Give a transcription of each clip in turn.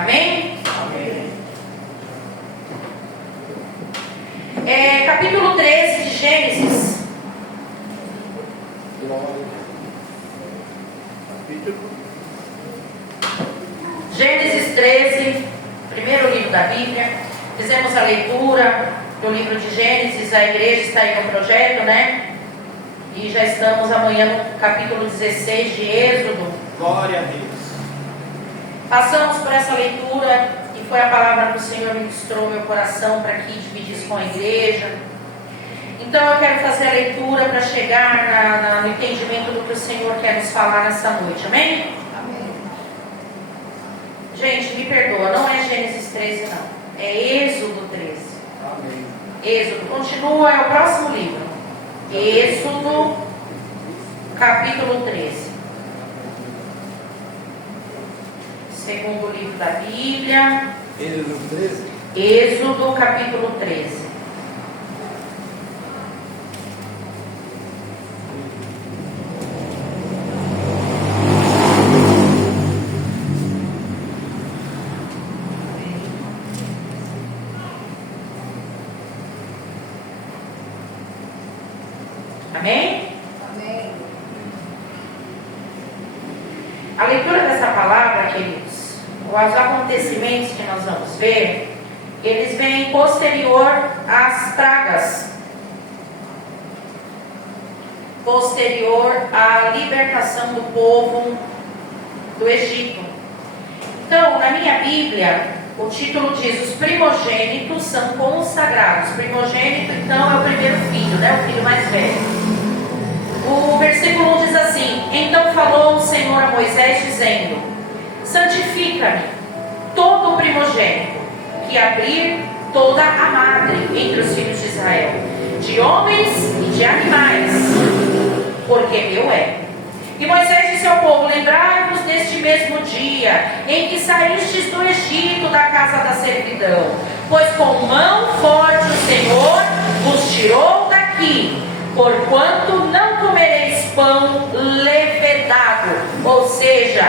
Amém? Capítulo 13 de Gênesis. Gênesis 13, primeiro livro da Bíblia. Fizemos a leitura do livro de Gênesis. A igreja está aí no projeto, né? E já estamos amanhã no capítulo 16 de Êxodo. Glória a Deus. Passamos por essa leitura e foi a palavra que o Senhor ministrou no meu coração para que dividisse com a igreja. Então eu quero fazer a leitura para chegar no entendimento do que o Senhor quer nos falar nessa noite. Amém? Amém. Gente, me perdoa, não é Gênesis 13 não. É Êxodo 13. Amém. Êxodo, continua, é o próximo livro. Êxodo, capítulo 13. Segundo livro da Bíblia. Êxodo 13. Êxodo, capítulo 13. Amém? Amém. A leitura dessa palavra, queridos, os acontecimentos que nós vamos ver, eles vêm posterior às pragas, posterior à libertação do povo do Egito. Então, na minha Bíblia, o título diz: os primogênitos são consagrados. Primogênito, então, é o primeiro filho, né? O filho mais velho. O versículo 1 diz assim: então falou o Senhor a Moisés, dizendo: santifica-me todo o primogênito que abrir toda a madre entre os filhos de Israel, de homens e de animais, porque meu é. E Moisés disse ao povo: lembrai-vos deste mesmo dia em que saístes do Egito, da casa da servidão, pois com mão forte o Senhor vos tirou daqui, porquanto não comereis pão levedado, ou seja,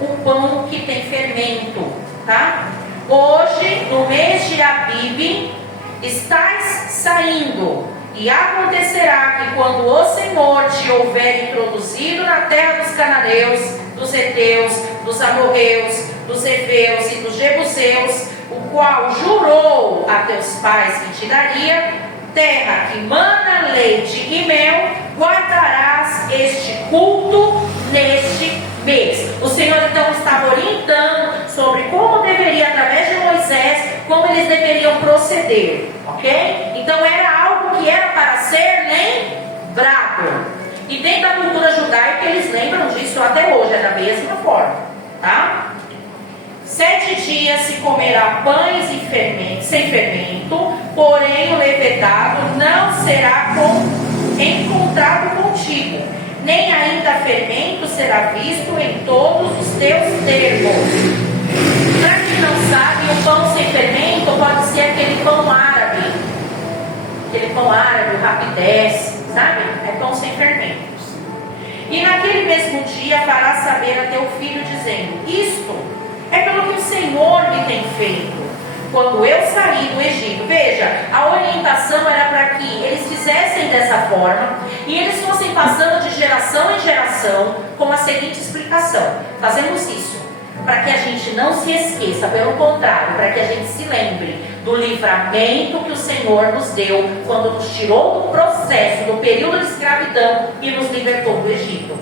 o pão que tem fermento, tá? Hoje, no mês de Abib, estais saindo, e acontecerá que quando o Senhor te houver introduzido na terra dos cananeus, dos heteus, dos amorreus, dos heveus e dos jebuseus, o qual jurou a teus pais que te daria, terra que mana leite e mel, guardarás este culto neste mês. O Senhor então estava orientando sobre como deveria, através de Moisés, como eles deveriam proceder, ok? Então era algo que era para ser lembrado. E dentro da cultura judaica eles lembram disso até hoje, é da mesma forma, tá? 7 dias se comerá pães sem fermento, porém o levedado não será encontrado contigo, nem ainda fermento será visto em todos os teus termos. Para quem não sabe, o pão sem fermento pode ser aquele pão árabe, o rapidez, sabe? É pão sem fermento. E naquele mesmo dia farás saber a teu filho, dizendo: isto é pelo que o Senhor me tem feito quando eu saí do Egito. Veja, a orientação era para que eles fizessem dessa forma e eles fossem passando de geração em geração com a seguinte explicação: fazemos isso para que a gente não se esqueça, pelo contrário, para que a gente se lembre do livramento que o Senhor nos deu quando nos tirou do processo, do período de escravidão e nos libertou do Egito.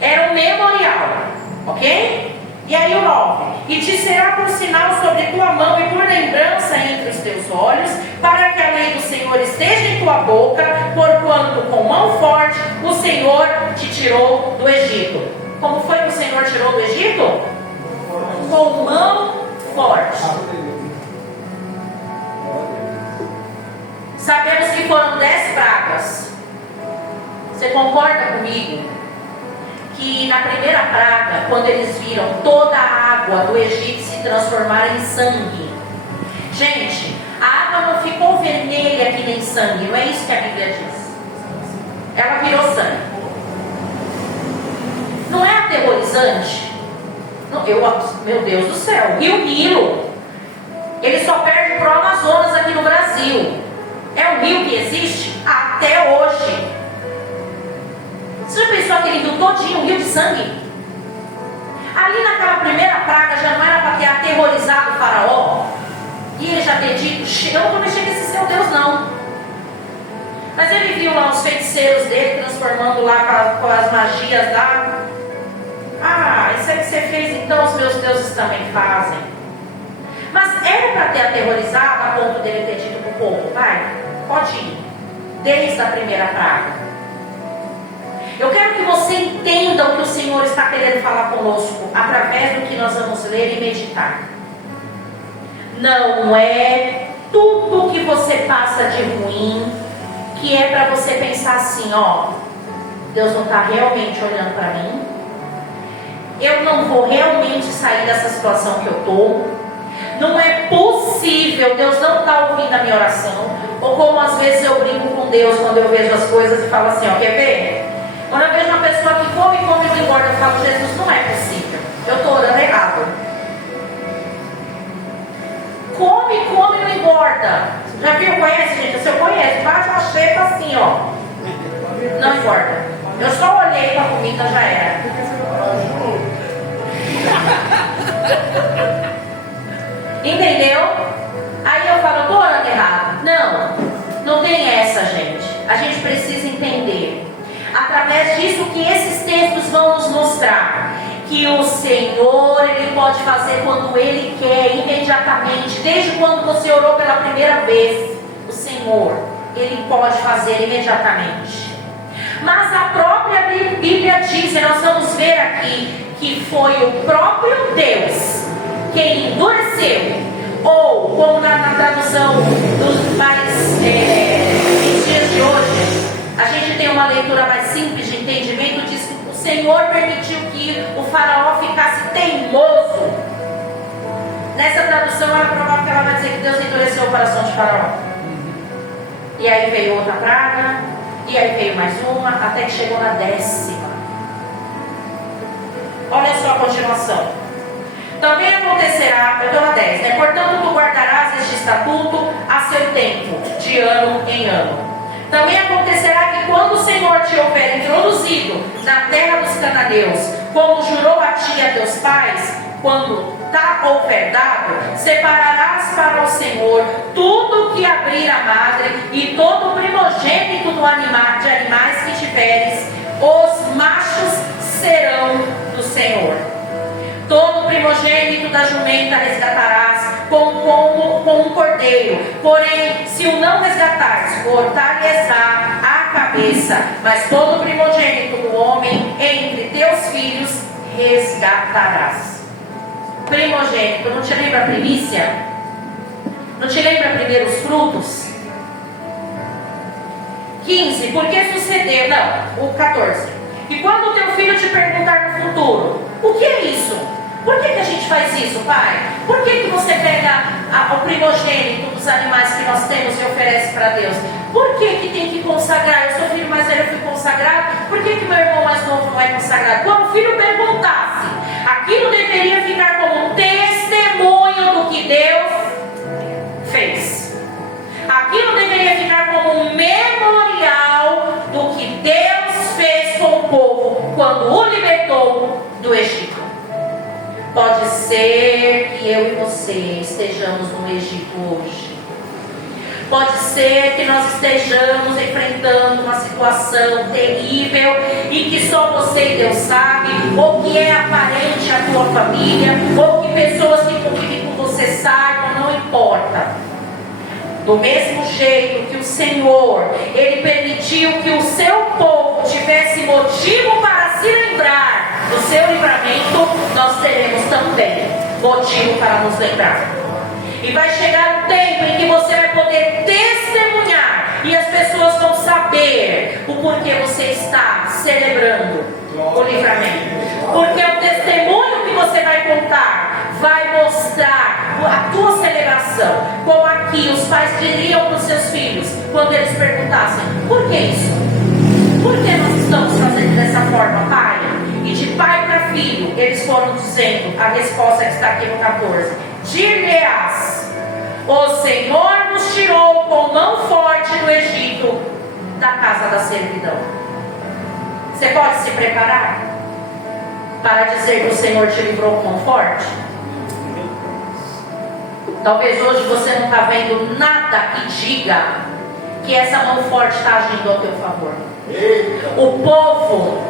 Era um memorial, ok? E aí o 9: e te será por sinal sobre tua mão e por lembrança entre os teus olhos, para que a lei do Senhor esteja em tua boca, porquanto com mão forte o Senhor te tirou do Egito. Como foi que o Senhor tirou do Egito? Com mão forte. Sabemos que foram 10 pragas. Você concorda comigo que na primeira praga, quando eles viram toda a água do Egito se transformar em sangue? Gente, a água não ficou vermelha que nem sangue, não é isso que a Bíblia diz. Ela virou sangue. Não é aterrorizante? meu Deus do céu, Rio Nilo, ele só perde para o Amazonas aqui no Brasil. É um rio que existe até hoje. Você já pensou aquele rio todinho, um rio de sangue? Ali naquela primeira praga já não era para ter aterrorizado o faraó? E ele já ter dito, eu não vou mexer com esse seu Deus não. Mas ele viu lá os feiticeiros dele transformando lá com as magias lá. Ah, isso aí que você fez, então os meus deuses também fazem. Mas era para ter aterrorizado a ponto dele ter dito para o povo, vai, pode ir, desde a primeira praga. Eu quero que você entenda o que o Senhor está querendo falar conosco, através do que nós vamos ler e meditar. Não é tudo que você passa de ruim, que é para você pensar assim, ó, Deus não está realmente olhando para mim, eu não vou realmente sair dessa situação que eu estou, não é possível, Deus não está ouvindo a minha oração. Ou como às vezes eu brinco com Deus quando eu vejo as coisas e falo assim, ó, quer ver? Quando eu vejo uma pessoa que come e não engorda, eu falo, Jesus, não é possível, eu estou orando errado. Come e não engorda. Já viu, conhece, gente? Se eu conheço, faz uma xepa assim, ó, não engorda. Eu só olhei para a comida, já era. Entendeu? Aí eu falo, estou orando errado. Não tem essa, gente. A gente precisa entender, através disso que esses textos vão nos mostrar, que o Senhor, Ele pode fazer quando Ele quer, imediatamente. Desde quando você orou pela primeira vez, o Senhor, Ele pode fazer imediatamente. Mas a própria Bíblia diz, e nós vamos ver aqui, que foi o próprio Deus quem endureceu, ou como na tradução dos mais nos dias de hoje, a gente tem uma leitura mais simples de entendimento, diz que o Senhor permitiu que o faraó ficasse teimoso. Nessa tradução é provável que ela vai dizer que Deus endureceu o coração de faraó. E aí veio outra praga, e aí veio mais uma, até que chegou na 10ª. Olha só a continuação. Também acontecerá, eu estou na 10, né? Portanto, tu guardarás este estatuto a seu tempo, de ano em ano. Também acontecerá que quando o Senhor te houver introduzido na terra dos cananeus, como jurou a ti e a teus pais, quando houver dado, separarás para o Senhor tudo que abrir a madre e todo o primogênito de animais que tiveres, os machos serão do Senhor. Todo primogênito da jumenta resgatarás como um cordeiro. Porém, se o não resgatares, cortar-lhes-á a cabeça. Mas todo primogênito do homem entre teus filhos resgatarás. Primogênito, não te lembra a primícia? Não te lembra primeiros frutos? 15, porque sucedeu, não, o 14. E quando o teu filho te perguntar no futuro, o que é isso? Por que a gente faz isso, pai? Por que você pega o primogênito dos animais que nós temos e oferece para Deus? Por que tem que consagrar? Eu sou filho mais velho, eu fui consagrado. Por que meu irmão mais novo não é consagrado? Quando o filho perguntasse, aquilo deveria ficar como um testemunho do que Deus fez. Aquilo deveria ficar como um memorial do que Deus fez com o povo quando o libertou do Egito. Pode ser que eu e você estejamos no Egito hoje. Pode ser que nós estejamos enfrentando uma situação terrível e que só você e Deus sabe, ou que é aparente à tua família, ou que pessoas que convivem com você saibam, não importa. Do mesmo jeito que o Senhor, Ele permitiu que o seu povo tivesse motivo para se lembrar do seu livramento, nós teremos também motivo para nos lembrar. E vai chegar um tempo em que você vai poder testemunhar e as pessoas vão saber o porquê você está celebrando o livramento. Porque o testemunho que você vai contar vai mostrar a tua celebração. Como aqui os pais diriam para os seus filhos quando eles perguntassem: por que isso? Por que nós estamos fazendo dessa forma, pai? E de pai para filho, eles foram dizendo, a resposta que está aqui no 14: dir-lhe-ás, o Senhor nos tirou com mão forte do Egito, da casa da servidão. Você pode se preparar para dizer que o Senhor te livrou com forte? Talvez hoje você não está vendo nada que diga que essa mão forte está agindo ao teu favor. O povo,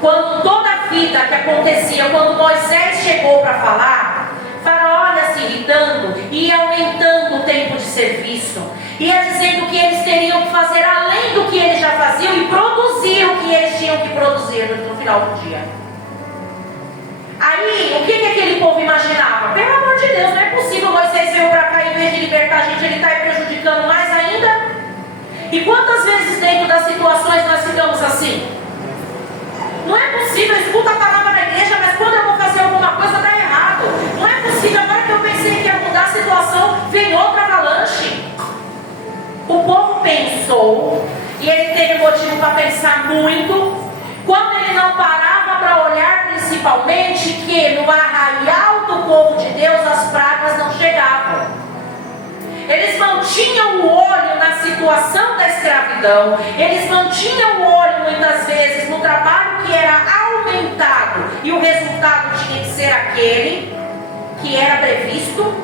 quando toda a vida que acontecia, quando Moisés chegou para falar, Faraó ia se irritando, ia aumentando o tempo de serviço, ia dizendo que eles teriam que fazer além do que eles já faziam e produzir o que eles tinham que produzir no final do dia. Aí, o que aquele povo imaginava? Pelo amor de Deus, não é possível, Moisés veio para cá, em vez de libertar a gente, ele está prejudicando mais ainda. E quantas vezes dentro das situações nós ficamos assim? Não é possível, eu escuto a palavra na igreja, mas quando eu vou fazer alguma coisa dá errado. Não é possível, agora que eu pensei que ia mudar a situação, vem outra avalanche. O povo pensou, e ele teve motivo para pensar muito, quando ele não parava para olhar principalmente que no arraial do povo de Deus as pragas não chegavam. Eles mantinham o olho na situação da escravidão, eles mantinham o olho muitas vezes no trabalho que era aumentado e o resultado tinha que ser aquele que era previsto,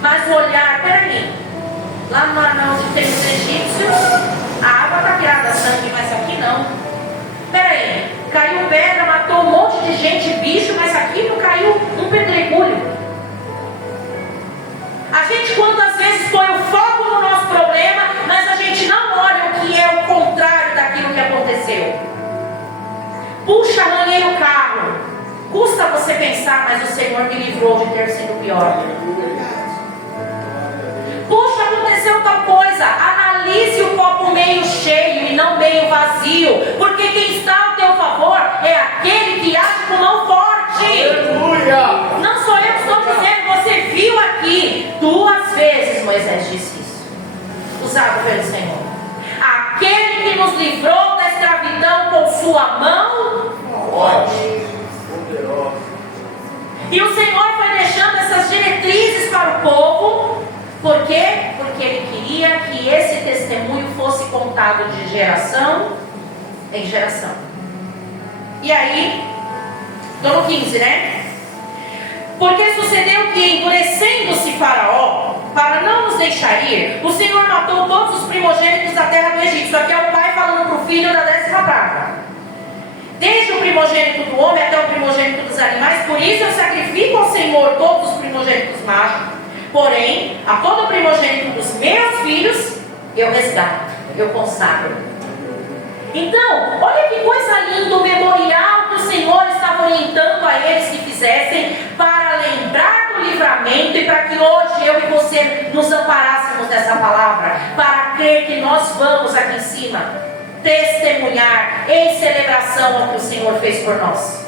mas o olhar, peraí, lá no mar onde tem os egípcios, a água está virada sangue, mas aqui não. Peraí, caiu pedra, matou um monte de gente, bicho, mas aqui não caiu um pedregulho. A gente quantas vezes põe o foco no nosso problema, mas a gente não olha o que é o contrário daquilo que aconteceu. Puxa, arranhei o carro. Custa você pensar, mas o Senhor me livrou de ter sido pior. Puxa, aconteceu tal coisa. Analise o copo meio cheio e não meio vazio, porque quem está ao teu favor é aquele que age com mão forte. Aleluia! Não sou eu que estou dizendo, você viu aqui 2 vezes Moisés disse isso, usado pelo Senhor. Aquele que nos livrou da escravidão com sua mão forte. E o Senhor foi deixando essas diretrizes para o povo. Por quê? Porque Ele queria que esse testemunho fosse contado de geração em geração. E aí, estou no 15, né? Porque sucedeu que, endurecendo-se Faraó, para não nos deixar ir, o Senhor matou todos os primogênitos da terra do Egito. Isso aqui é o pai falando para o filho da 10ª praga. Desde o primogênito do homem até o primogênito dos animais. Por isso eu sacrifico ao Senhor todos os primogênitos machos. Porém, a todo primogênito dos meus filhos, eu resgato, eu consagro. Então, olha que coisa linda o memorial que o Senhor estava orientando a eles que fizessem para lembrar do livramento e para que hoje eu e você nos amparássemos dessa palavra, para crer que nós vamos aqui em cima testemunhar em celebração ao que o Senhor fez por nós.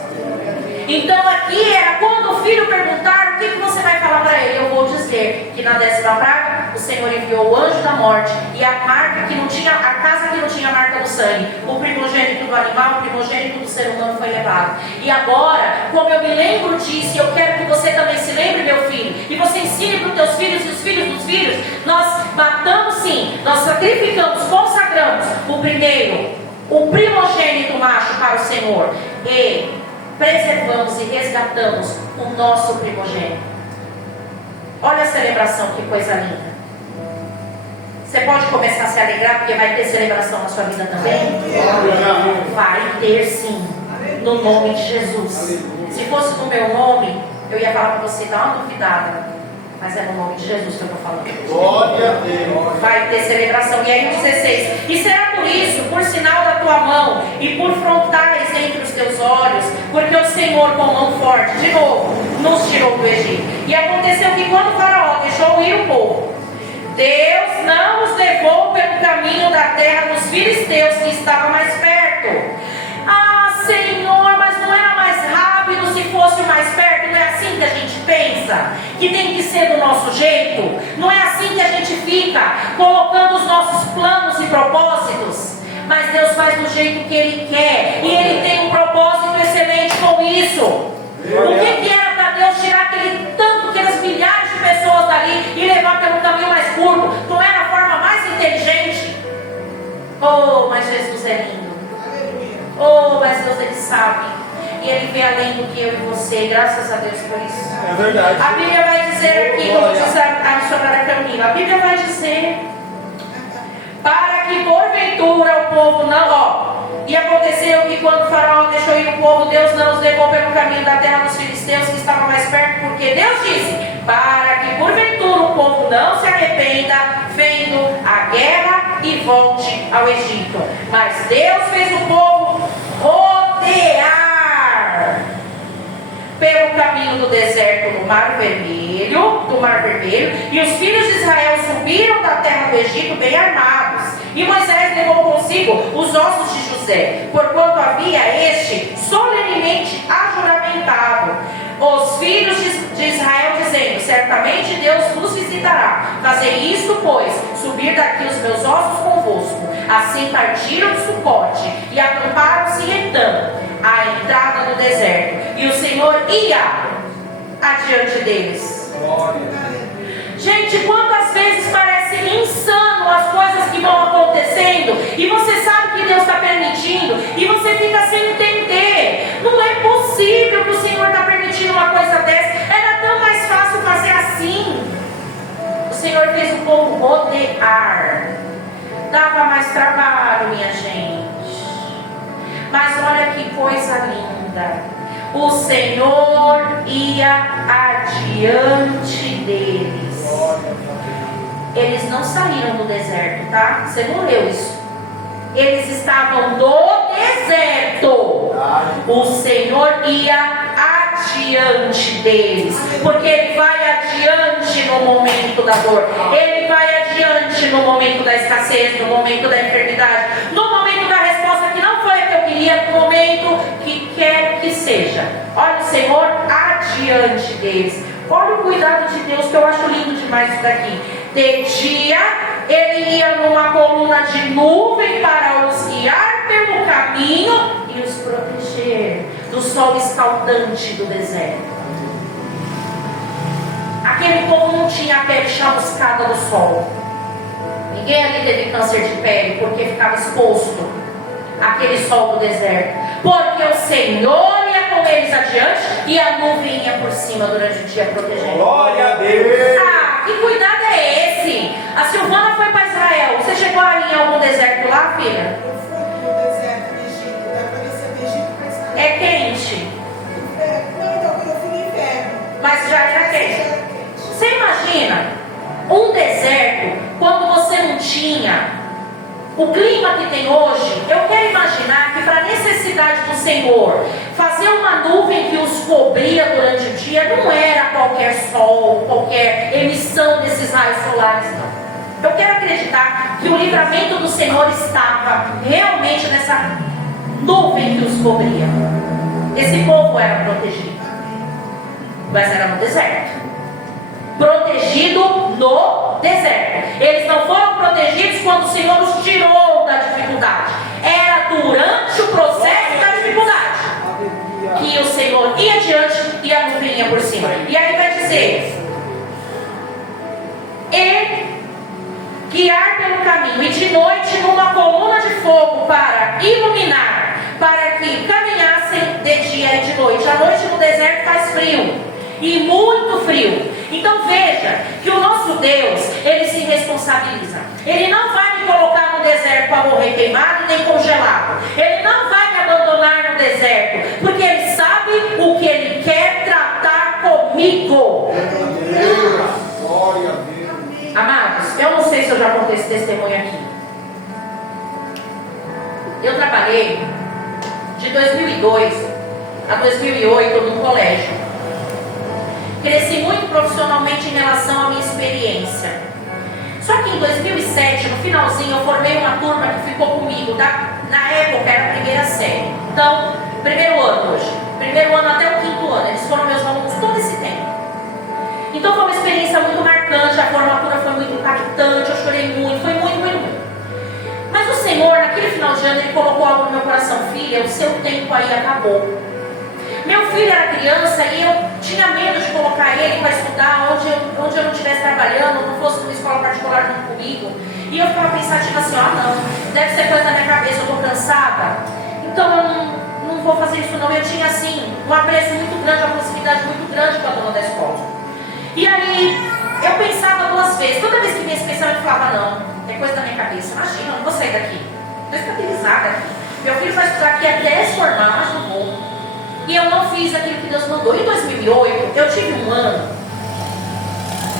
Então aqui era quando o filho perguntar, o que você vai falar para ele? Eu vou dizer que na 10ª praga o Senhor enviou o anjo da morte e a marca que não tinha, a casa que não tinha a marca do sangue, o primogênito do animal, o primogênito do ser humano foi levado. E agora, como eu me lembro disso, e eu quero que você também se lembre, meu filho, e você ensine para os teus filhos e os filhos dos filhos, nós matamos sim, nós sacrificamos, consagramos o primogênito macho para o Senhor e preservamos e resgatamos o nosso primogênito. Olha a celebração, que coisa linda. Você pode começar a se alegrar, porque vai ter celebração na sua vida também? Vai ter sim, no nome de Jesus. Se fosse no meu nome, eu ia falar para você, dá uma duvidada, mas é no nome de Jesus que eu estou falando. Glória a Deus. Vai ter celebração. E aí o 16: e será por isso, por sinal da tua mão e por frontais entre os teus olhos, porque o Senhor com mão forte, de novo, nos tirou do Egito. E aconteceu que quando o Faraó deixou ir o povo, Deus não os levou pelo caminho da terra dos filisteus, que estava mais perto. Ah, Senhor, mas não era mais rápido se fosse o mais perto? Não é assim que a gente pensa? Que tem que ser do nosso jeito? Não é assim que a gente fica colocando os nossos planos e propósitos? Mas Deus faz do jeito que Ele quer, e Ele tem um propósito excelente com isso. Oh, mas Jesus é lindo. Oh, mas Deus, Ele sabe. E Ele vê além do que eu e você. Graças a Deus por isso. É verdade. A Bíblia vai dizer aqui, como diz a missionária Camila, a Bíblia vai dizer, para que porventura o povo não, e aconteceu que quando o faraó deixou ir o povo, Deus não os levou pelo caminho da terra dos filisteus, que estava mais perto, porque Deus disse, para que porventura o povo não se arrependa, vendo a guerra e volte ao Egito. Mas Deus fez o povo rodear pelo caminho do deserto do Mar Vermelho, e os filhos de Israel subiram da terra do Egito bem armados, e Moisés levou consigo os ossos de José, porquanto havia este solenemente ajuramentado os filhos de Israel, dizendo, certamente Deus vos visitará, fazei isto, pois, subir daqui os meus ossos convosco. Assim partiram de Sucote e acamparam-se em Etã, à entrada do deserto, e o Senhor ia adiante deles. Gente, quantas vezes parece insano as coisas que vão acontecendo, e você sabe que Deus está permitindo, e você fica sem entender. Não é possível que o Senhor está permitindo uma coisa dessa. Era tão mais fácil fazer assim. O Senhor fez o povo rodear. Dava mais trabalho, minha gente. Mas olha que coisa linda. O Senhor ia adiante deles. Eles não saíram do deserto, tá? Você não leu isso. Eles estavam no deserto. O Senhor ia adiante deles, porque Ele vai adiante no momento da dor, Ele vai adiante no momento da escassez, no momento da enfermidade, no momento da resposta que não foi a que eu queria, no momento que quer que seja. Olha o Senhor adiante deles. Olha o cuidado de Deus, que eu acho lindo demais isso daqui. De dia Ele ia numa coluna de nuvem para os guiar pelo caminho e os proteger do sol escaldante do deserto. Aquele povo não tinha a pele chamuscada do sol. Ninguém ali teve câncer de pele porque ficava exposto àquele sol do deserto, porque o Senhor ia com eles adiante e a nuvem ia por cima durante o dia protegendo. Glória a Deus. Ah, que cuidado é esse? A Silvana foi para Israel. Você chegou ali em algum deserto lá, filha? Eu fui no deserto do Egito, da Palestina do Egito para Israel. É quente, Não, então quando eu fui no inverno. mas já era quente. Você imagina um deserto quando você não tinha o clima que tem hoje? Eu quero imaginar que para a necessidade do Senhor fazer uma nuvem que os cobria durante o dia não era qualquer sol, qualquer emissão desses raios solares, não. Eu quero acreditar que o livramento do Senhor estava realmente nessa nuvem que os cobria. Esse povo era protegido, mas era no deserto. Protegido no deserto. Eles não foram protegidos quando o Senhor os tirou da dificuldade. Era durante o processo da dificuldade que o Senhor ia adiante e a nuvem ia por cima. E aí vai dizer: e guiar pelo caminho, e de noite numa coluna de fogo para iluminar, para que caminhassem de dia e de noite. À noite no deserto faz frio, e muito frio. Então veja que o nosso Deus, Ele se responsabiliza. Ele não vai me colocar no deserto para morrer queimado nem congelado. Ele não vai me abandonar no deserto, porque Ele sabe o que Ele quer tratar comigo. Glória a Deus. Amados, eu não sei se eu já contei esse testemunho aqui. Eu trabalhei de 2002 a 2008 no colégio. Cresci muito profissionalmente em relação à minha experiência. Só que em 2007, no finalzinho, eu formei uma turma que ficou comigo. Na época era a primeira série. Então, primeiro ano hoje. Primeiro ano até o quinto ano. Eles foram meus alunos todo esse tempo. Então foi uma experiência muito marcante. A formatura foi muito impactante. Eu chorei muito. Foi muito, muito, muito. Mas o Senhor, naquele final de ano, Ele colocou algo no meu coração. Filha, o seu tempo aí acabou. Meu filho era criança e eu tinha medo de colocar ele para estudar onde eu não estivesse trabalhando, não fosse numa escola particular junto comigo. E eu ficava pensativa assim, não, deve ser coisa cansada, então eu não vou fazer isso não. Eu tinha assim, um apreço muito grande, uma proximidade muito grande com a dona da escola. E aí, eu pensava duas vezes, toda vez que vinha esse pensamento eu falava, não, é coisa da minha cabeça, imagina, eu não vou sair daqui, estou estabilizada aqui. Meu filho vai estudar aqui até se formar, mas não vou. E eu não fiz aquilo que Deus mandou. Em 2008, eu tive um ano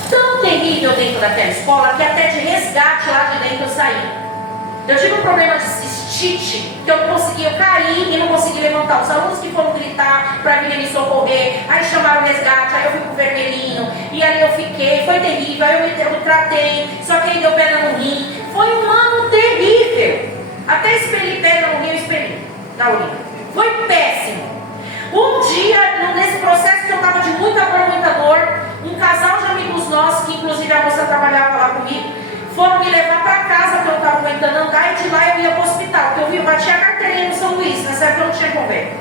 tão terrível dentro daquela escola que até de resgate lá de dentro eu saí. Eu tive um problema de cistite, que eu não conseguia, eu caí e não conseguia levantar. Os alunos que foram gritar para vir me socorrer, aí chamaram o resgate, aí eu fui pro vermelhinho, e aí eu fiquei, foi terrível, aí eu me tratei, só que aí deu pedra no rim. Foi um ano terrível. Até expeli pedra no rim, eu expeli na urina. Foi péssimo. Um dia, nesse processo que eu estava de muita dor, um casal de amigos nossos, que inclusive a moça trabalhava lá comigo, foram me levar para casa, que eu não estava aguentando andar, e de lá eu ia para o hospital. Eu bati a carteirinha no São Luís, nessa época eu não tinha convênio,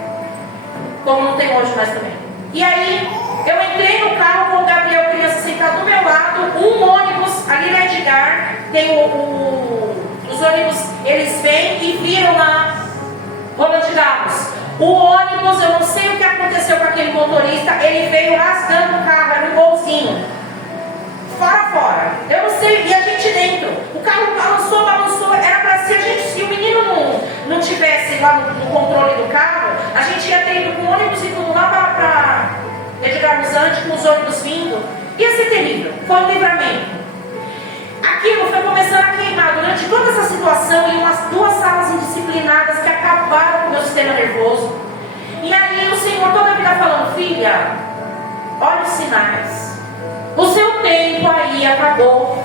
como não tem hoje mais também. E aí, eu entrei no carro com o Gabriel, criança, sentado do meu lado, um ônibus, ali na Edgar, tem os ônibus, eles vêm e viram lá, Roland Garros. O ônibus, eu não sei o que aconteceu com aquele motorista, ele veio rasgando o carro, era um golzinho. Fora. Eu não sei, e a gente dentro. O carro balançou, era pra ser a gente, se o menino não tivesse lá no controle do carro, a gente ia ter ido com o ônibus e tudo lá pra Edgar Musante, com os ônibus vindo. Ia ser terrível, foi um livramento. Aquilo foi começando a queimar durante toda essa situação em umas 2 salas indisciplinadas que acabaram com o meu sistema nervoso. E aí o Senhor toda a vida falando, filha, olha os sinais. O seu tempo aí acabou.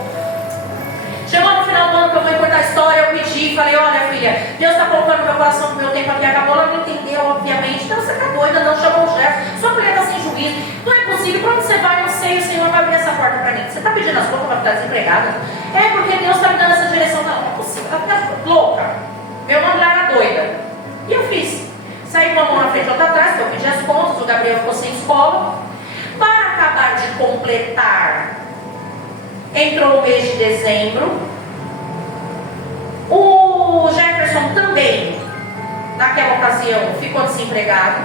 Chegou no final do ano que eu vou contar a história, eu pedi, falei, olha filha, Deus está colocando no meu coração que o meu tempo aqui acabou. Ela não entendeu, obviamente. Então você acabou, ainda não chamou o chefe, sua mulher está sem juízo. Não é possível, para onde você vai? Não sei, o Senhor vai abrir essa porta para mim. Você está pedindo as contas para ficar desempregada? É porque Deus está me dando essa direção. Não é possível, ela fica louca. Meu nome lá era doida. E eu fiz. Saí com a mão na frente e outra atrás, porque eu pedi as contas, o Gabriel ficou sem escola. Para acabar de completar, entrou o mês de dezembro. O Jefferson também, naquela ocasião, ficou desempregado.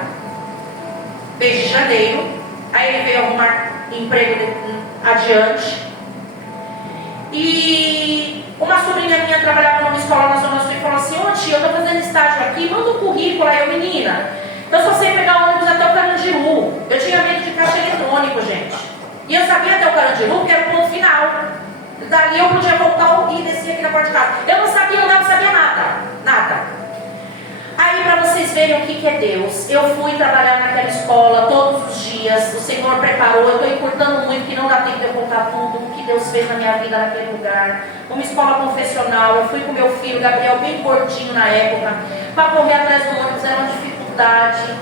Mês de janeiro. Aí ele veio arrumar emprego adiante. E uma sobrinha minha trabalhava numa escola na Zona Sul e falou assim, ô tia, eu estou fazendo estágio aqui, manda um currículo. Aí eu, menina, eu só sei pegar o ônibus até o Carandiru. Eu tinha medo de caixa eletrônico, gente. E eu sabia até o Carandiru, porque era o ponto final. Dali eu podia voltar e descer aqui na porta de casa. Eu não sabia andar, não sabia nada. Aí, para vocês verem o que é Deus, eu fui trabalhar naquela escola todos os dias. O Senhor preparou, eu estou encurtando muito, que não dá tempo de eu contar tudo o que Deus fez na minha vida naquele lugar. Uma escola confessional, eu fui com meu filho, Gabriel, bem gordinho na época, para correr atrás do ônibus, era uma dificuldade.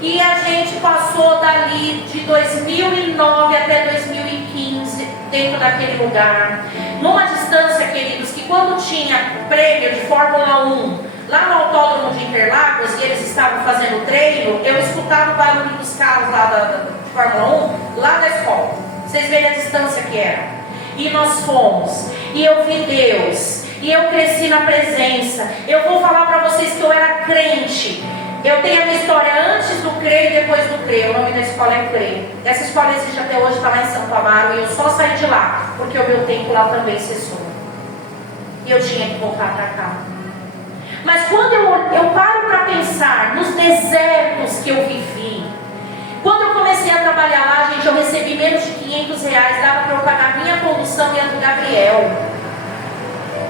E a gente passou dali de 2009 até 2015 dentro daquele lugar. Numa distância, queridos, que quando tinha prêmio de Fórmula 1 lá no autódromo de Interlagos e eles estavam fazendo treino, eu escutava o barulho dos carros lá de Fórmula 1, lá da escola. Vocês veem a distância que era. E nós fomos. E eu vi Deus. E eu cresci na presença. Eu vou falar para vocês que eu era crente. Eu tenho a minha história antes do crer e depois do crer. O nome da escola é Crer. Essa escola existe até hoje, está lá em Santo Amaro. E eu só saí de lá, porque o meu tempo lá também cessou. E eu tinha que voltar para cá. Mas quando eu paro para pensar nos desertos que eu vivi, quando eu comecei a trabalhar lá, gente, eu recebi menos de R$500, dava para eu pagar minha condução e a do Gabriel.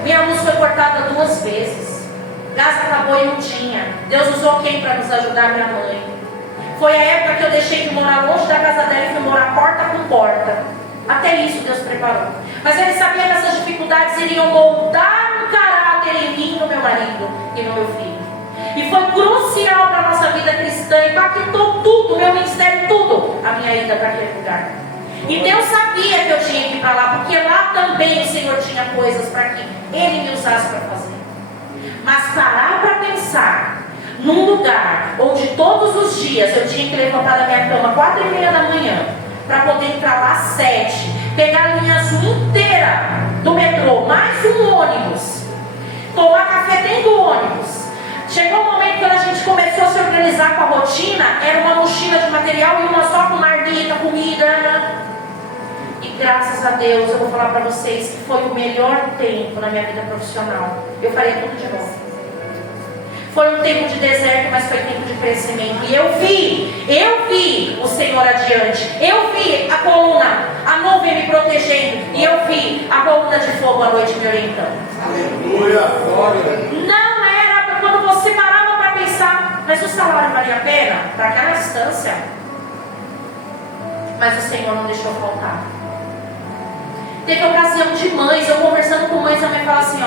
Minha luz foi cortada 2 vezes, gás acabou e não tinha. Deus usou quem para nos ajudar? Minha mãe. Foi a época que eu deixei de morar longe da casa dela e fui morar porta com porta. Até isso Deus preparou. Mas ele sabia que essas dificuldades iriam moldar um caráter em mim, no meu marido e no meu filho. E foi crucial para a nossa vida cristã, impactou tudo, meu ministério, tudo, a minha ida para aquele lugar. E Deus sabia que eu tinha que ir para lá, porque lá também o Senhor tinha coisas para que Ele me usasse para fazer. Mas parar para pensar num lugar onde todos os dias eu tinha que levantar da minha cama 4h30 da manhã, para poder entrar lá às 7, pegar a linha azul inteira do metrô, mais um ônibus, tomar café dentro do ônibus, finalizar com a rotina, era uma mochila de material e uma só com marmita, comida. E graças a Deus, eu vou falar para vocês que foi o melhor tempo na minha vida profissional. Eu farei tudo de novo. Foi um tempo de deserto, mas foi tempo de crescimento. E eu vi o Senhor adiante. Eu vi a coluna, a nuvem me protegendo. E eu vi a coluna de fogo à noite me orientando. Aleluia, glória. Não era quando você parava para pensar, mas o salário valia a pena para aquela distância. Mas o Senhor não deixou faltar. Teve ocasião de mães, eu conversando com mães, a mãe fala assim,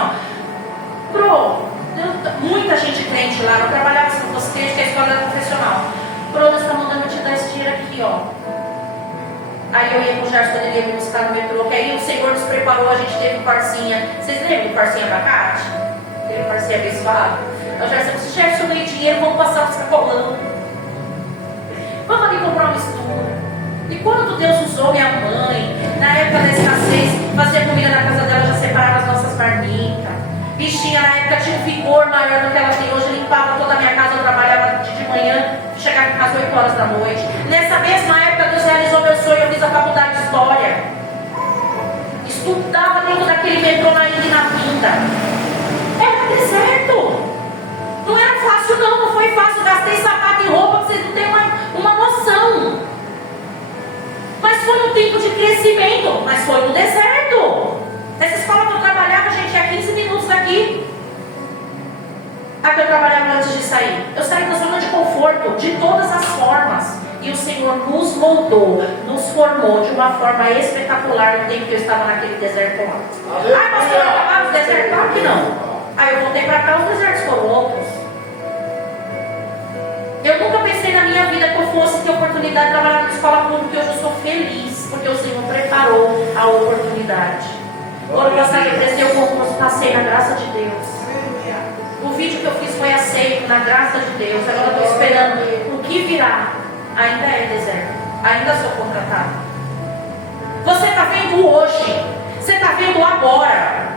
muita gente crente lá, não trabalhava se não fosse crente, que a escola era profissional. Nós estamos mandando te dar esse dinheiro aqui, Aí eu ia com o Gerson, quando ele ia me buscar no metrô, que aí o Senhor nos preparou, a gente teve parcinha. Vocês lembram do parcinha abacate? Teve parcinha abençoado? Então o Gerson disse, Gerson, eu ganhei dinheiro, vamos passar o sacolão. Vamos ali comprar uma mistura. E quando Deus usou minha mãe, na época da escassez, fazia comida na casa dela, já separava as nossas marmitas. Bichinha na época tinha um vigor maior do que ela tem hoje, limpava toda a minha casa, eu trabalhava de manhã, chegava em casa 8 horas da noite. Nessa mesma época Deus realizou meu sonho, eu fiz a faculdade de História. Estudava dentro daquele metrô na ida e na vinda. Era deserto. Não era fácil não foi fácil, gastei sapato e roupa, pra vocês não terem uma noção. Mas foi um tempo de crescimento, mas foi no deserto. Essa escola que eu trabalhava, gente, é 15 minutos daqui. A que eu trabalhava antes de sair. Eu saí da zona de conforto, de todas as formas. E o Senhor nos moldou, nos formou de uma forma espetacular no tempo que eu estava naquele deserto lá. Pastor, acabaram os desertos? Claro que não. Aí eu voltei para cá, os desertos foram outros. Eu nunca pensei na minha vida que eu fosse ter oportunidade de trabalhar na escola pública, e hoje eu sou feliz, porque o Senhor preparou a oportunidade. Quando eu saí, eu prestei o concurso, passei na graça de Deus. O vídeo que eu fiz foi aceito na graça de Deus. Agora eu estou esperando o que virá. Ainda é deserto, ainda sou contratado. Você está vendo hoje, você está vendo agora.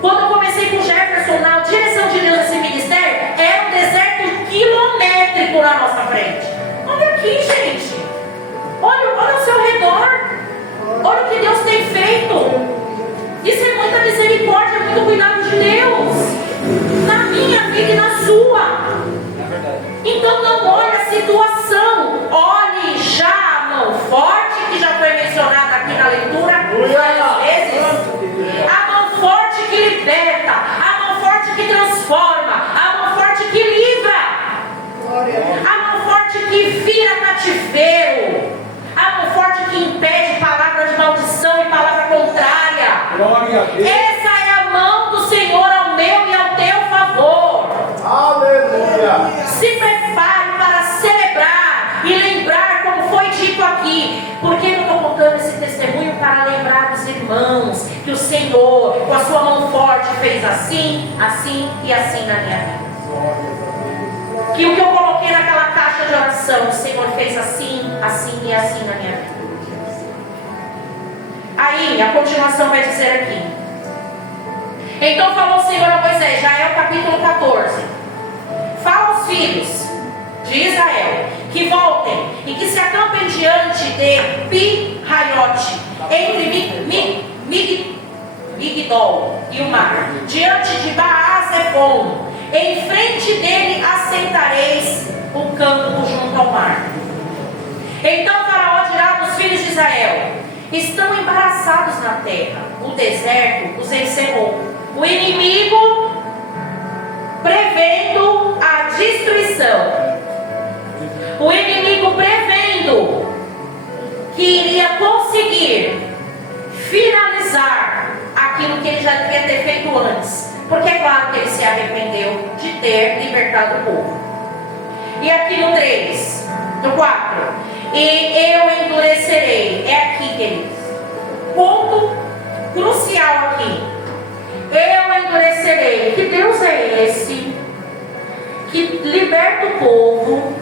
Quando eu comecei com o Jefferson na direção de Deus nesse ministério, era um deserto quilométrico na nossa frente. Olha aqui, gente. Olha ao seu redor. Olha o que Deus tem feito. Isso é muita misericórdia, muito cuidado de Deus. Na minha vida e na sua. Então não olhe a situação. Olhe já a mão forte, que já foi mencionada aqui na leitura várias vezes. A mão forte que liberta. A mão forte que transforma. A mão forte que livra. A mão forte que vira cativeiro. A mão forte que impede palavra de maldição e palavra contrária. Glória a Deus. Essa é a mão do Senhor ao meu e ao teu favor. Aleluia. Se prepare para celebrar e lembrar como foi dito aqui. Por que eu estou contando esse testemunho? Para lembrar dos irmãos que o Senhor, com a sua mão forte, fez assim, assim e assim na minha vida. Que o que eu coloquei naquela caixa de oração, o Senhor fez assim, assim e assim na minha vida. Aí, a continuação vai dizer aqui. Então falou o Senhor a Moisés, já é o capítulo 14. Fala aos filhos de Israel que voltem e que se acampem diante de Pi-Haiote, entre Migdol e o mar, diante de Baal-Zephon. Em frente dele assentareis o campo junto ao mar. Então Faraó dirá dos filhos de Israel: estão embaraçados na terra, o deserto os encerrou. O inimigo prevendo a destruição. O inimigo prevendo que iria conseguir finalizar aquilo que ele já devia ter feito antes. Porque é claro que ele se arrependeu de ter libertado o povo. E aqui no 3, no 4, e eu endurecerei. É aqui, queridos. Ponto crucial aqui. Eu endurecerei. Que Deus é esse que liberta o povo,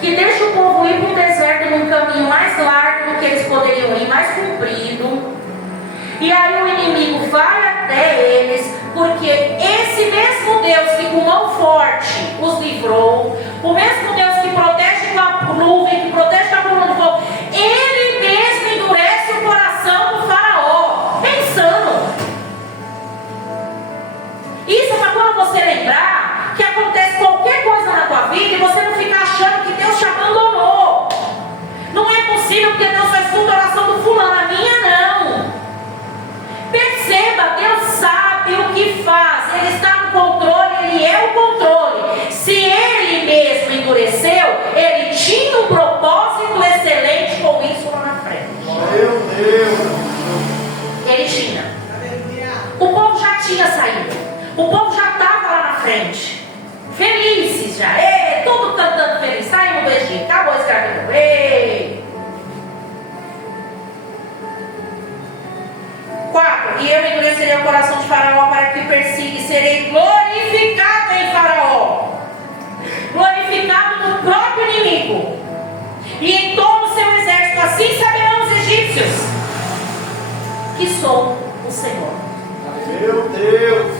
que deixa o povo ir para o deserto num caminho mais largo do que eles poderiam ir, mais comprido. E aí o inimigo vai até eles, porque esse mesmo Deus que com mão forte os livrou, o mesmo gente. Felizes já. Tudo cantando feliz. Saímos do Egito. Acabou a escravidão. Ei. 4. E eu endurecerei o coração de Faraó para que o persiga, e serei glorificado em Faraó. Glorificado no próprio inimigo. E em todo o seu exército. Assim saberão os egípcios que sou o Senhor. Meu Deus.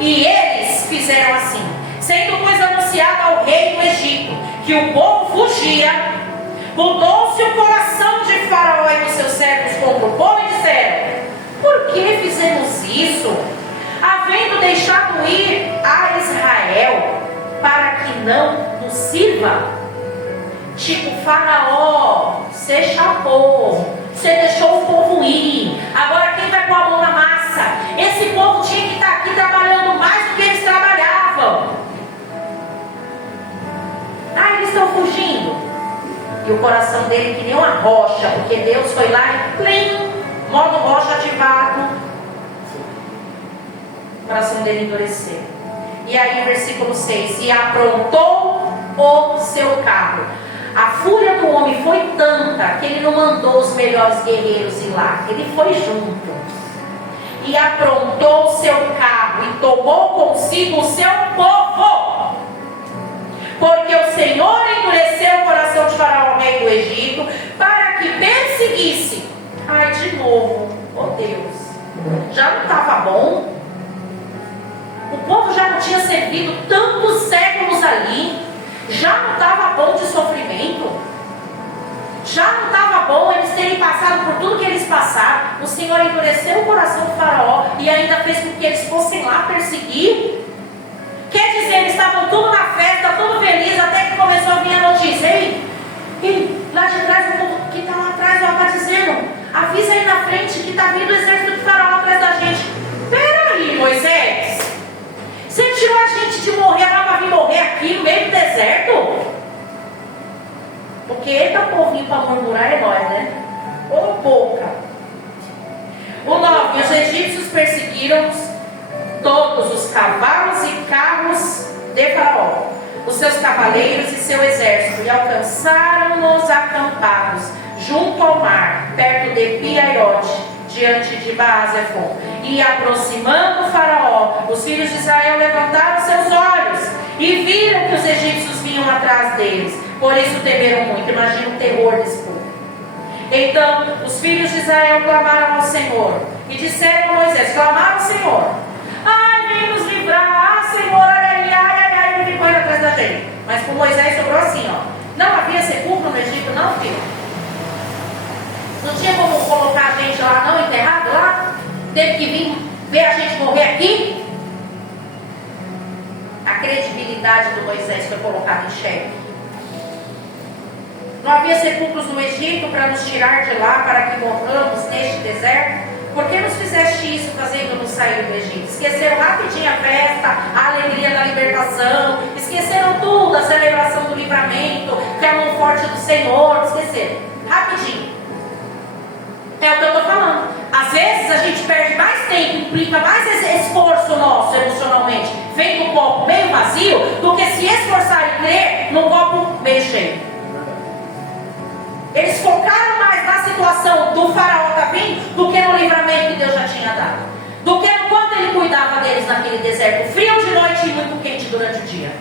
E eles fizeram assim. Sendo pois anunciado ao rei do Egito que o povo fugia, mudou-se o coração de Faraó e dos seus servos contra o povo e disseram: por que fizemos isso, havendo deixado ir a Israel para que não nos sirva? Tipo, Faraó, você chapou, você deixou o povo ir, agora quem vai pôr a mão na massa? Esse povo tinha que estar aqui trabalhando mais do que eles trabalhavam. Eles estão fugindo. E o coração dele que nem uma rocha, porque Deus foi lá e plim, modo rocha ativado. O coração dele endureceu. E aí, versículo 6: e aprontou o seu carro. A fúria do homem foi tanta que ele não mandou os melhores guerreiros ir lá, ele foi junto. E aprontou o seu carro e tomou consigo o seu povo. Porque o Senhor endureceu o coração de Faraó, rei do Egito, para que perseguisse. De novo, Deus, já não estava bom? O povo já não tinha servido tantos séculos ali, já não estava bom de sofrimento, já não estava bom eles terem passado por tudo que eles passaram. O Senhor endureceu o coração de Faraó e ainda fez com que eles fossem lá perseguir. Quer dizer, eles estavam tudo na festa, tudo feliz, até que começou a vir a notícia: ei, lá de trás, o povo que está lá atrás está dizendo, avisa aí na frente que está vindo o exército de Faraó atrás da gente. Peraí, Moisés, você tirou a gente de morrer lá para vir morrer aqui no meio do deserto? Porque eita povinho para murmurar é nós, né? Ou pouca. O 9: os egípcios perseguiram todos os cavalos e carros de Faraó, os seus cavaleiros e seu exército, e alcançaram-nos acampados junto ao mar, perto de Pi-Hahirote, diante de Baal-Zefon. E aproximando Faraó, os filhos de Israel levantaram seus olhos e viram que os egípcios vinham atrás deles. Por isso temeram muito. Imagina o terror desse povo. Então os filhos de Israel clamaram ao Senhor e disseram a Moisés, clamaram ao Senhor: vem nos livrar, Senhor, ai, ele ficou indo atrás da gente. Mas com Moisés sobrou assim, não havia sepulcro no Egito, não, filho? Não tinha como colocar a gente lá, não, enterrado lá? Teve que vir ver a gente morrer aqui? A credibilidade do Moisés foi colocada em xeque. Não havia sepulcros no Egito para nos tirar de lá, para que morramos neste deserto? Por que nos fizeste isso, fazendo-nos sair do Egito? Esqueceram rapidinho a festa, a alegria da libertação, esqueceram tudo, a celebração do livramento, que é a mão forte do Senhor, esqueceram, rapidinho. É o que eu estou falando. Às vezes a gente perde mais tempo, implica mais esforço nosso emocionalmente, vendo um copo meio vazio, do que se esforçar e crer num copo meio cheio. Eles focaram mais na situação do Faraó tá vindo do que no livramento que Deus já tinha dado, do que no quanto ele cuidava deles naquele deserto frio de noite e muito quente durante o dia.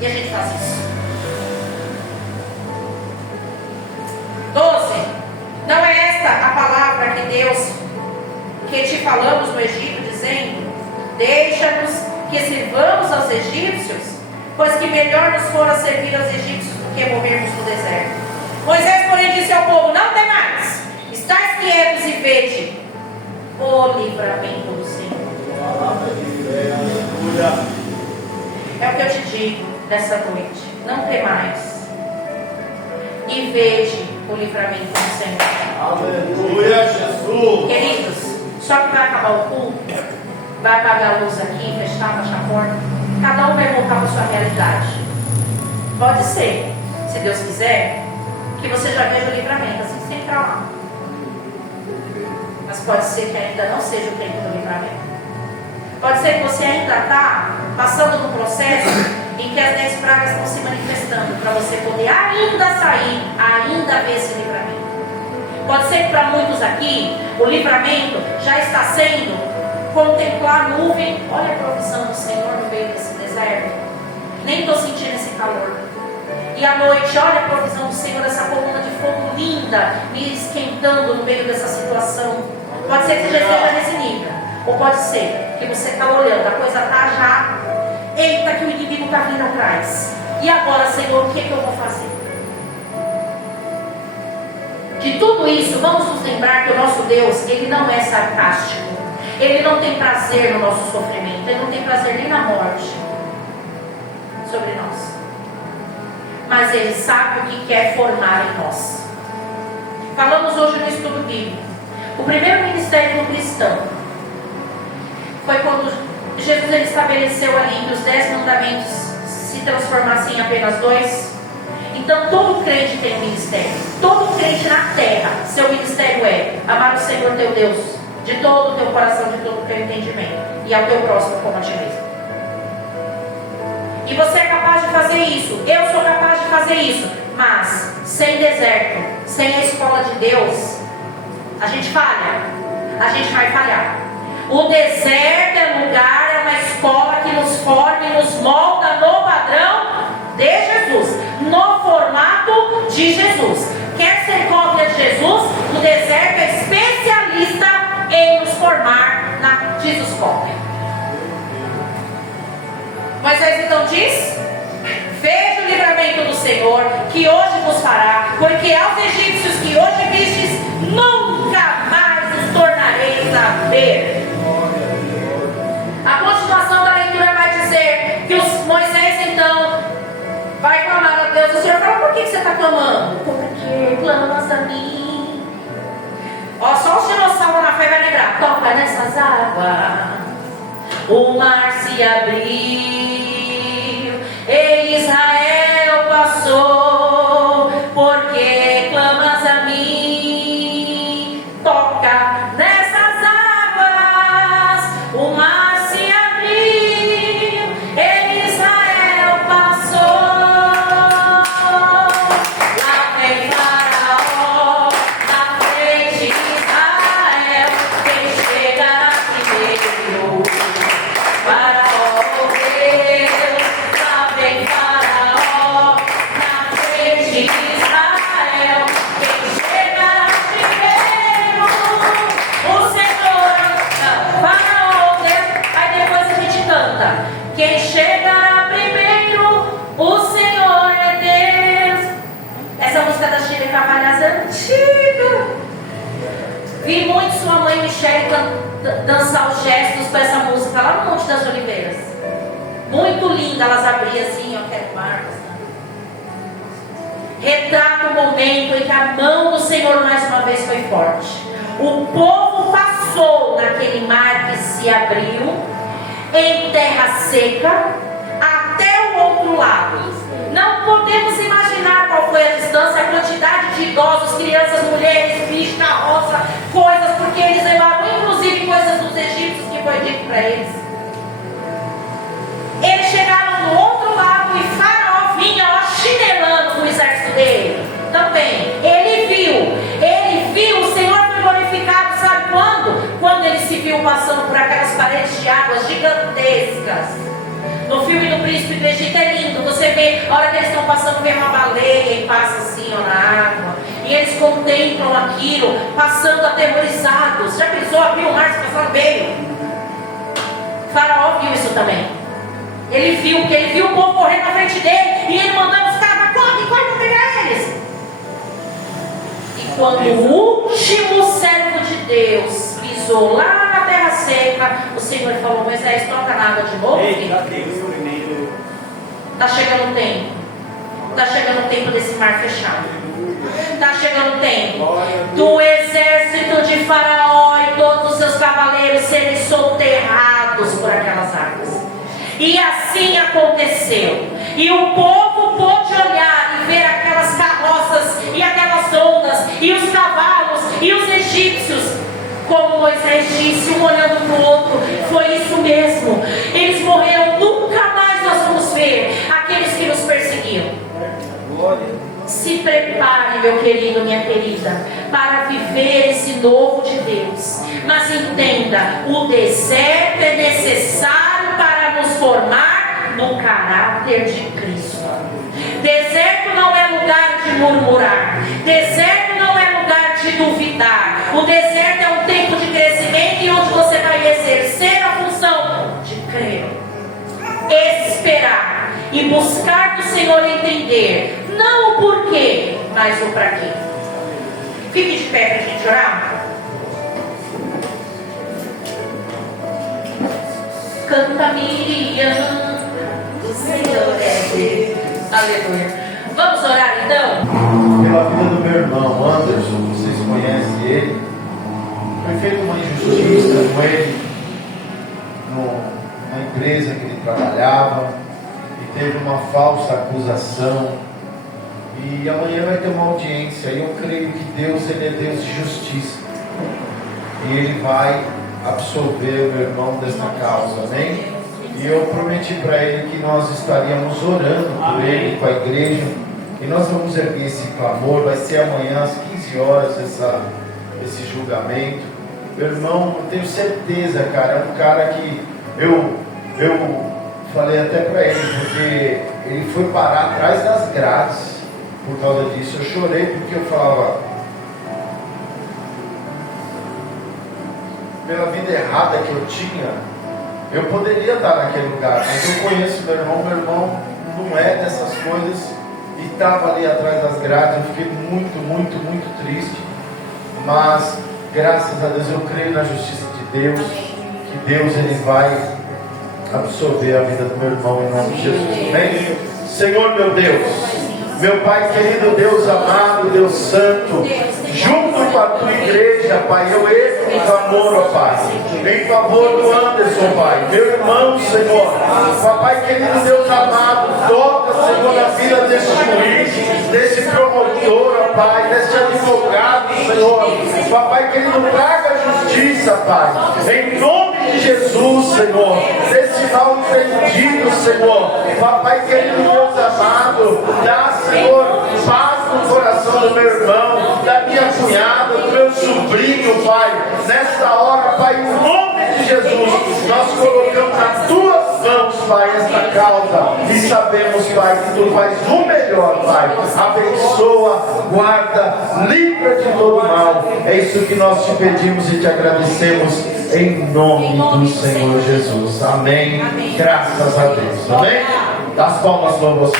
E a gente faz isso. 12. Não é esta a palavra que Deus, que te falamos no Egito, dizendo: deixa-nos que sirvamos aos egípcios, pois que melhor nos fora servir aos egípcios do que morrermos no deserto. Moisés, porém, disse ao povo: não temais, estáis quietos e vede o livramento do Senhor. É o que eu te digo nessa noite: não temais e vede o livramento do Senhor. Aleluia, Jesus. Queridos, só que vai acabar o culto, vai apagar a luz aqui, fechar a porta, cada um vai voltar para a sua realidade. Pode ser, se Deus quiser, que você já veja o livramento assim sem entrar lá. Mas pode ser que ainda não seja o tempo do livramento. Pode ser que você ainda está passando no processo em que as 10 pragas estão se manifestando, para você poder ainda sair, ainda ver esse livramento. Pode ser que para muitos aqui, o livramento já está sendo contemplar a nuvem. Olha a provisão do Senhor no meio desse deserto. Nem estou sentindo esse calor. E à noite, olha a provisão do Senhor, essa coluna de fogo linda, me esquentando no meio dessa situação. Pode ser que você já esteja nesse nível. Ou pode ser que você está olhando, a coisa está já. Eita, que o inimigo está vindo atrás. E agora, Senhor, o que eu vou fazer? De tudo isso, vamos nos lembrar que o nosso Deus, Ele não é sarcástico. Ele não tem prazer no nosso sofrimento. Ele não tem prazer nem na morte sobre nós. Mas Ele sabe o que quer formar em nós. Falamos hoje no estudo bíblico. O primeiro ministério do cristão foi quando Jesus ele estabeleceu ali que os 10 mandamentos se transformassem em apenas 2. Então todo crente tem um ministério. Todo crente na terra, seu ministério é amar o Senhor teu Deus de todo o teu coração, de todo o teu entendimento, e ao teu próximo como a ti mesmo. E você é capaz de fazer isso. Eu sou capaz de fazer isso. Mas sem deserto, sem a escola de Deus, a gente falha. A gente vai falhar. O deserto é lugar, é uma escola que nos forma e nos molda no padrão de Jesus, no formato de Jesus. Quer ser cópia de Jesus? O deserto é especialista em nos formar na Jesus cópia. Moisés então diz: veja o livramento do Senhor que hoje vos fará, porque aos egípcios que hoje vistes, nunca mais os tornareis a ver. A continuação da leitura vai dizer que Moisés então vai clamar a Deus. O Senhor fala: por que você está clamando? Porque clamas a mim. Ó, só os dinossauros na fé vai lembrar. Toca nessas águas, o mar se abriu, e Israel passou, porque clamas a mim. Toca nessas águas, o mar se abriu, e Israel passou. Lá vem Faraó, na frente de Israel, quem chegará primeiro? Faraó Deus, lá vem Faraó, na frente de Israel, quem chegará primeiro? O Senhor, Faraó Deus. Aí depois a gente canta: quem chegará primeiro? O Senhor é Deus. Essa música da Shirley Cavalhas é antiga. Vi muito sua mãe Michele dançar os gestos com essa música lá no Monte das Oliveiras. Muito linda, elas abriam assim, ó, quero marcas. Retrata o momento em que a mão do Senhor mais uma vez foi forte. O povo passou naquele mar que se abriu, em terra seca, até o outro lado. Não podemos imaginar qual foi a distância, a quantidade de idosos, crianças, mulheres, bichos, carroça, coisas, porque eles levaram inclusive coisas dos egípcios que foi dito para eles. Eles chegaram do outro lado e Faraó vinha ó, chinelando com o exército dele. Também, ele viu, o Senhor foi glorificado, sabe quando? Quando ele se viu passando por aquelas paredes de águas gigantescas. No filme do Príncipe do Egito é lindo, você vê, a hora que eles estão passando, vem uma baleia e passa assim ó, na água. E eles contemplam aquilo, passando aterrorizados. Já pensou abrir o mar se passar no meio? Faraó viu isso também. Ele viu, porque ele viu o povo correndo na frente dele e ele mandando os caras, corre para pegar eles. E quando o último servo de Deus pisou lá na terra seca, o Senhor falou: Moisés, toca na água de novo. Está chegando o tempo. Está chegando o tempo desse mar fechado. Está chegando o tempo do exército de Faraó e todos os seus cavaleiros serem soterrados por aquelas águas. E assim aconteceu. E o povo pôde olhar e ver aquelas carroças e aquelas ondas e os cavalos e os egípcios Como Moisés disse, um olhando para o outro, foi isso mesmo. Eles morreram, nunca mais nós vamos ver aqueles que nos perseguiam. Se prepare, meu querido, minha querida, para viver esse novo de Deus. Mas entenda, o deserto é necessário para nos formar no caráter de Cristo. Deserto não é lugar de murmurar. Deserto não é lugar de duvidar. O deserto é um tempo de crescimento e onde você vai exercer a função de crer, esperar e buscar do Senhor entender, não o porquê, mas o para quê. Fique de pé para a gente orar. Canta Miriam, o Senhor é Deus. Aleluia. Vamos orar então? Pela vida do meu irmão Anderson, vocês conhecem ele. Foi feita uma injustiça com ele numa empresa que ele trabalhava e teve uma falsa acusação. E amanhã vai ter uma audiência. E eu creio que Deus, ele é Deus de justiça. E ele vai absolver o meu irmão dessa causa, amém? E eu prometi para ele que nós estaríamos orando por ele, com a igreja. E nós vamos erguer esse clamor. Vai ser amanhã às 15 horas esse julgamento. Meu irmão, eu tenho certeza, cara, é um cara que eu falei até para ele, porque ele foi parar atrás das grades por causa disso. Eu chorei porque eu falava, pela vida errada que eu tinha, eu poderia estar naquele lugar, mas eu conheço meu irmão não é dessas coisas, e estava ali atrás das grades. Eu fiquei muito, muito, muito triste, mas graças a Deus eu creio na justiça de Deus, que Deus ele vai absorver a vida do meu irmão em nome de Jesus, amém? Senhor meu Deus, meu Pai querido, Deus amado, Deus santo, junto com a tua igreja, Pai, eu ergo um clamor, ó Pai, em favor do Anderson, Pai, meu irmão, Senhor, Papai querido, Deus amado, toca, Senhor, na vida desse juiz, desse promotor, ó Pai, desse advogado, Senhor, Papai querido, traga justiça, Pai, em nome de Jesus, Senhor, desse mal entendido, Senhor, Papai querido, Deus amado, dá, Senhor, paz no coração do meu irmão, da minha cunhada, do meu sobrinho, Pai, nesta hora, Pai, em nome de Jesus, nós colocamos nas tuas mãos, Pai, esta causa, e sabemos, Pai, que tu faz o melhor, Pai, abençoa, guarda, livra de todo mal, é isso que nós te pedimos e te agradecemos, em nome do Senhor Jesus, amém, graças a Deus, amém, das palmas para você.